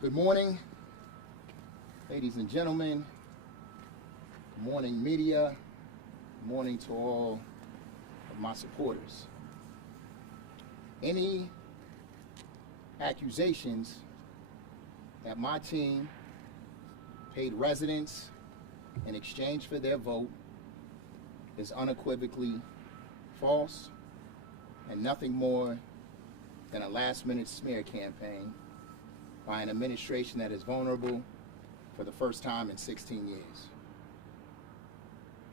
Good morning, ladies and gentlemen. Good morning, media. Good morning to all of my supporters. Any accusations that my team paid residents in exchange for their vote is unequivocally false and nothing more than a last-minute smear campaign by an administration that is vulnerable for the first time in 16 years.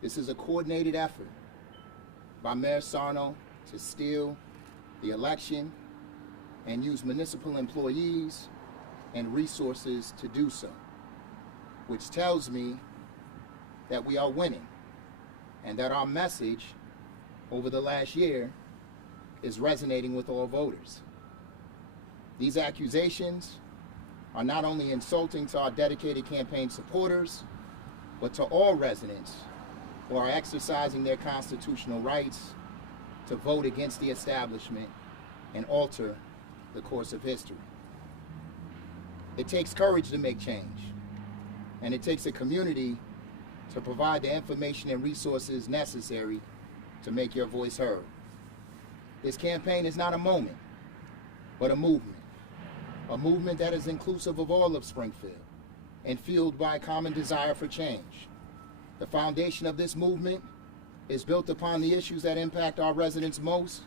This is a coordinated effort by Mayor Sarno to steal the election and use municipal employees and resources to do so, which tells me that we are winning and that our message over the last year is resonating with all voters. These accusations are not only insulting to our dedicated campaign supporters, but to all residents who are exercising their constitutional rights to vote against the establishment and alter the course of history. It takes courage to make change, and it takes a community to provide the information and resources necessary to make your voice heard. This campaign is not a moment, but a movement that is inclusive of all of Springfield and fueled by a common desire for change. The foundation of this movement is built upon the issues that impact our residents most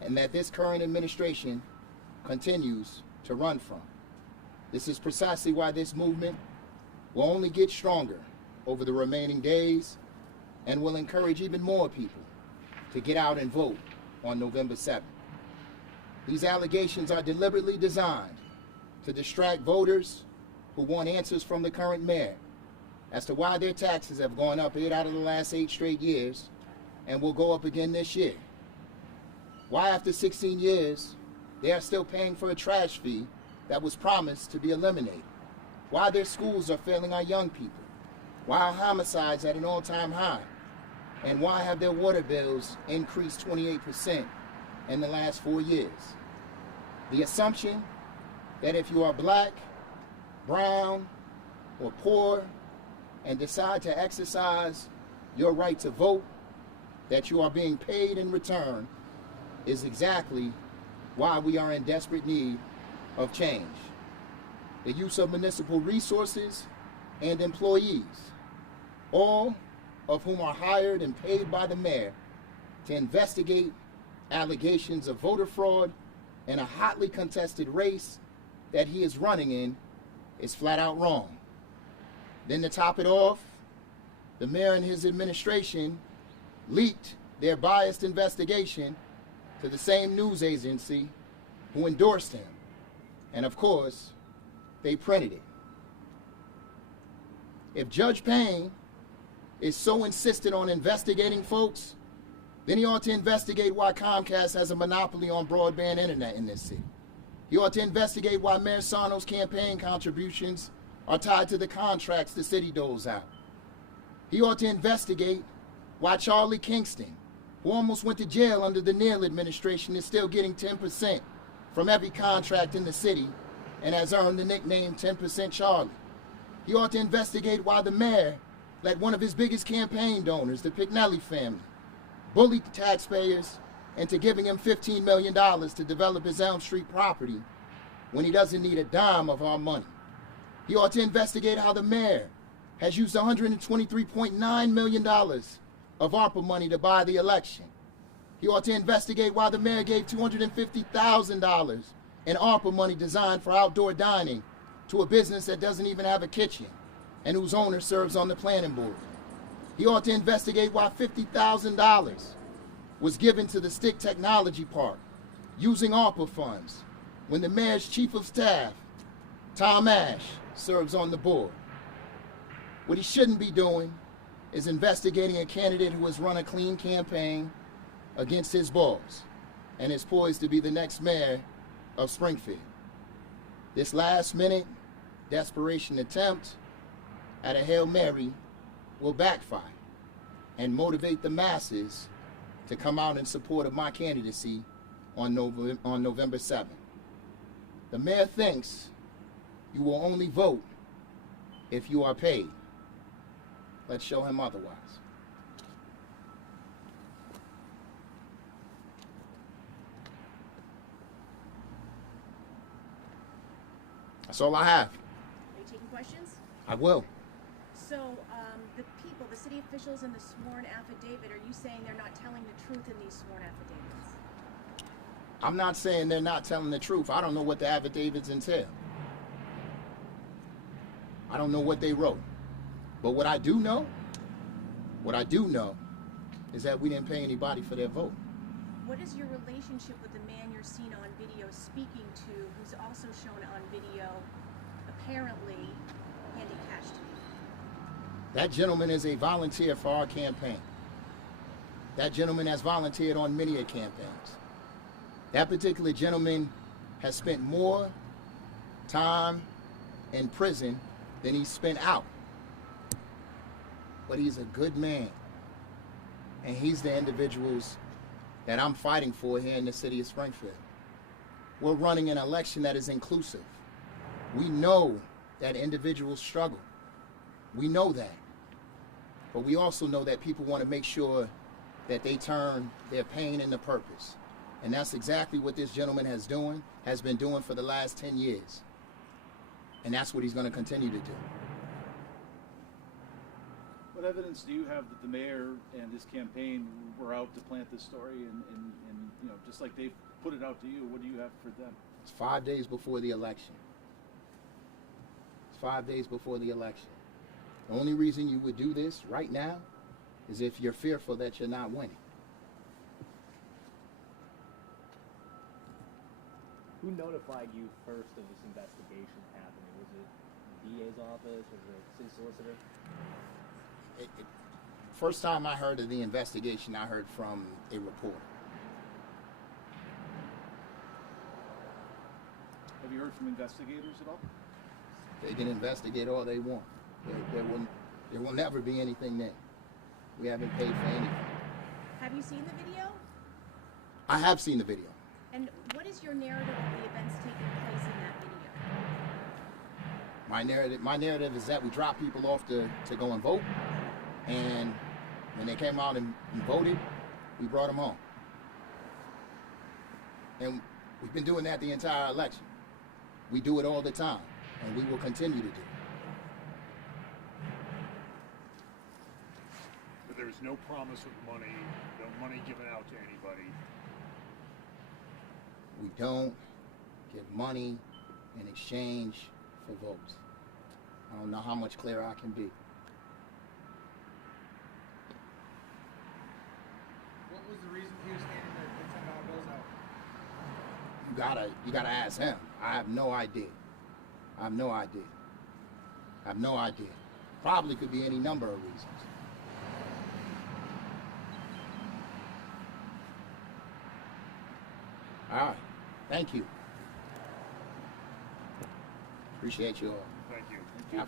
and that this current administration continues to run from. This is precisely why this movement will only get stronger over the remaining days and will encourage even more people to get out and vote on November 7th. These allegations are deliberately designed to distract voters who want answers from the current mayor as to why their taxes have gone up 8 out of the last 8 straight years and will go up again this year. Why after 16 years, they are still paying for a trash fee that was promised to be eliminated. Why their schools are failing our young people. Why are homicides at an all-time high. And why have their water bills increased 28% in the last 4 years. The assumption that if you are black, brown, or poor and decide to exercise your right to vote, that you are being paid in return is exactly why we are in desperate need of change. The use of municipal resources and employees, all of whom are hired and paid by the mayor to investigate allegations of voter fraud in a hotly contested race that he is running in, is flat out wrong. Then to top it off, the mayor and his administration leaked their biased investigation to the same news agency who endorsed him. And of course, they printed it. If Judge Payne is so insistent on investigating folks, then he ought to investigate why Comcast has a monopoly on broadband internet in this city. He ought to investigate why Mayor Sarno's campaign contributions are tied to the contracts the city doles out. He ought to investigate why Charlie Kingston, who almost went to jail under the Neal administration, is still getting 10% from every contract in the city and has earned the nickname 10% Charlie. He ought to investigate why the mayor let one of his biggest campaign donors, the Pignelli family, bully taxpayers into giving him $15 million to develop his Elm Street property when he doesn't need a dime of our money. He ought to investigate how the mayor has used $123.9 million of ARPA money to buy the election. He ought to investigate why the mayor gave $250,000 in ARPA money designed for outdoor dining to a business that doesn't even have a kitchen and whose owner serves on the planning board. He ought to investigate why $50,000 was given to the Stick Technology Park using ARPA funds when the mayor's chief of staff, Tom Ash, serves on the board. What he shouldn't be doing is investigating a candidate who has run a clean campaign against his boss and is poised to be the next mayor of Springfield. This last-minute desperation attempt at a Hail Mary will backfire and motivate the masses to come out in support of my candidacy on November 7th. The mayor thinks You will only vote if you are paid. Let's show him otherwise. That's all I have. Are you taking questions? I will. So, the people, the city officials in the sworn affidavit, are you saying they're not telling the truth in these sworn affidavits? I'm not saying they're not telling the truth. I don't know what the affidavits entail. I don't know what they wrote. But what I do know is that we didn't pay anybody for their vote. What is your relationship with the man you're seen on video speaking to, who's also shown on video, apparently handing cash to you? That gentleman is a volunteer for our campaign. That gentleman has volunteered on many campaigns. That particular gentleman has spent more time in prison than he spent out. But he's a good man. And he's the individuals that I'm fighting for here in the city of Springfield. We're running an election that is inclusive. We know that individuals struggle. We know that. But we also know that people want to make sure that they turn their pain into purpose. And that's exactly what this gentleman has been doing for the last 10 years. And that's what he's going to continue to do. What evidence do you have that the mayor and his campaign were out to plant this story and you know, just like they've put it out to you, what do you have for them? It's 5 days before the election. It's 5 days before the election. The only reason you would do this right now is if you're fearful that you're not winning. Who notified you first of this investigation happening? Was it the DA's office? Was it city solicitor? First time I heard of the investigation, I heard from a reporter. Have you heard from investigators at all? They can investigate all they want. There will never be anything there. We haven't paid for anything. Have you seen the video? I have seen the video. And what is your narrative of the events taking place in that video? My narrative is that we dropped people off to go and vote. And when they came out and voted, we brought them home. And we've been doing that the entire election. We do it all the time, and we will continue to do it. But there's no promise of money, no money given out to anybody. We don't give money in exchange for votes. I don't know how much clearer I can be. What was the reason he was handing the $10 bills out? You gotta ask him. I have no idea. Probably could be any number of reasons. All right. Thank you. Appreciate you all. Thank you. Absolutely.